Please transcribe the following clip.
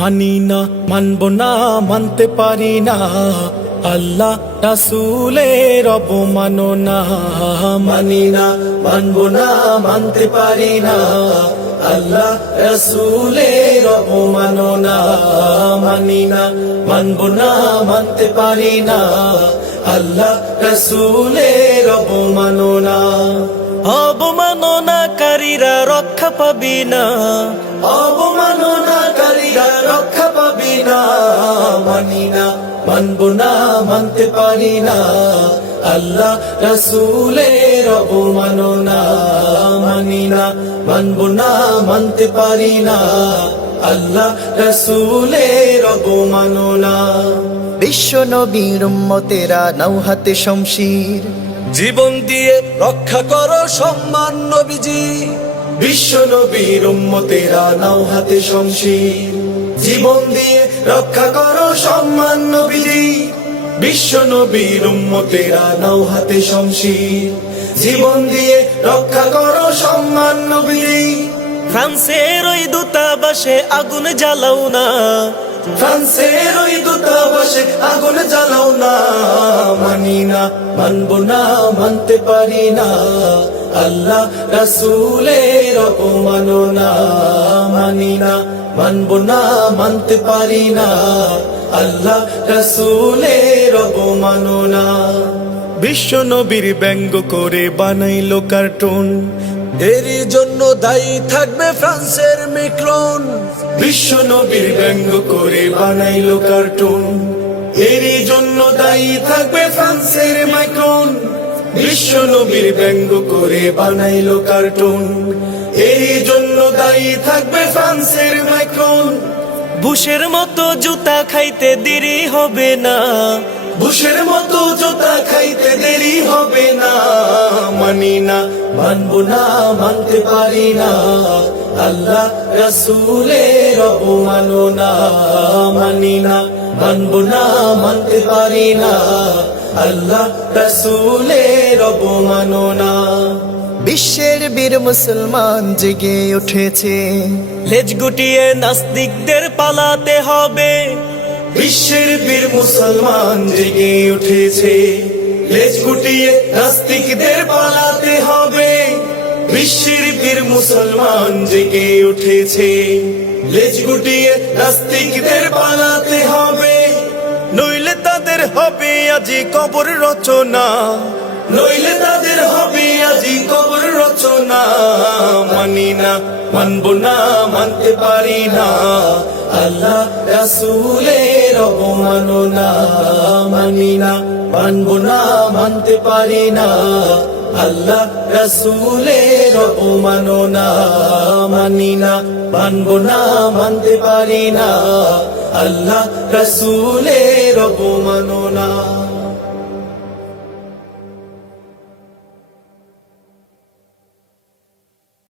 মানি না, মানব না, মানতে পারি না আল্লাহ রাসূলের অবমাননা। মানি না, মানব না, মানতে পারি না আল্লাহ রাসূলের অবমাননা। মানি না, মানব না, মানতে পারি না আল্লাহ রাসূলের অবমাননা। অবমাননাকারীরা রক্ষা পাবি না, অবমাননাকারীরা রক্ষা পাবি না। মানি না, মানব না, মানতে পারি না আল্লাহ রাসূলের অবমাননা। মানি না, মানব না, মানতে পারি না আল্লাহ রাসূলের অবমাননা। বিশ্ব নবীর উম্মতেরা নাও হাতে শমশির, জীবন দিয়ে রক্ষা করো সম্মান নবীজি। বিশ্ব নবীর উম্মতেরা নাও হাতে শমশির, জীবন দিয়ে রক্ষা করো সম্মান নবীজি। বিশ্ব নবীর উম্মতেরা নাও হাতে শমশির, জীবন দিয়ে রক্ষা করো সম্মান নবীজি। ফ্রান্সের ওই দূতাবাসে আগুন জ্বালাও না, ফ্রান্সের ওই দূতাবাসে আগুন জ্বালাও না। মানি না, মানব না, মানতে পারি না আল্লাহ রাসূলের অবমাননা। মানি না, মানব না, মানতে পারি না আল্লাহ রাসূলের অবমাননা। বিশ্ব নবীর ব্যঙ্গ করে বানাইলো কার্টুন, এরই জন্য দায়ী থাকবে ফ্রান্সের ম্যাক্রন। বিশ্ব নবীর ব্যঙ্গ করে বানাইলো কার্টুন, এরই জন্য দায়ী থাকবে ফ্রান্সের ম্যাক্রন। বিশ্ব নবীর ব্যঙ্গ করে বানাইলো কার্টুন, এরই জন্য দায়ী থাকবে ফ্রান্সের ম্যাক্রন। বুশের মতো জুতা খাইতে দেরি হবে না, বুশের মতো জুতা খাইতে দেরি হবে না। মানি না, মানব না, মানতে পারি না আল্লাহ রাসূলের অবমাননা। মানি না, মানব না, মানতে পারি না আল্লাহ রাসূলের অবমাননা। বিশ্বের বীর মুসলমান জেগে উঠেছে, লেজ গুটিয়ে নাস্তিকদের পালাতে হবে। বিশ্বের বীর মুসলমান জেগে উঠেছে, লেজ গুটিয়ে নাস্তিকদের পালাতে হবে। বিশ্বের বীর মুসলমান জেগে উঠেছে, লেজ গুটিয়ে নাস্তিকদের পালাতে হবে। নইলে তাদের হবে আজি কবর রচনা, নইলে তাদের হবে আজি কবর রচনা। মানি না, মানব না, মানতে পারি না আল্লাহ রাসূলের অবমাননা। মানি না, মানব না, মানতে পারি না আল্লাহ রাসূলের অবমাননা। মানি না, মানব না, মানতে পারি না আল্লাহ রাসূলের অবমাননা।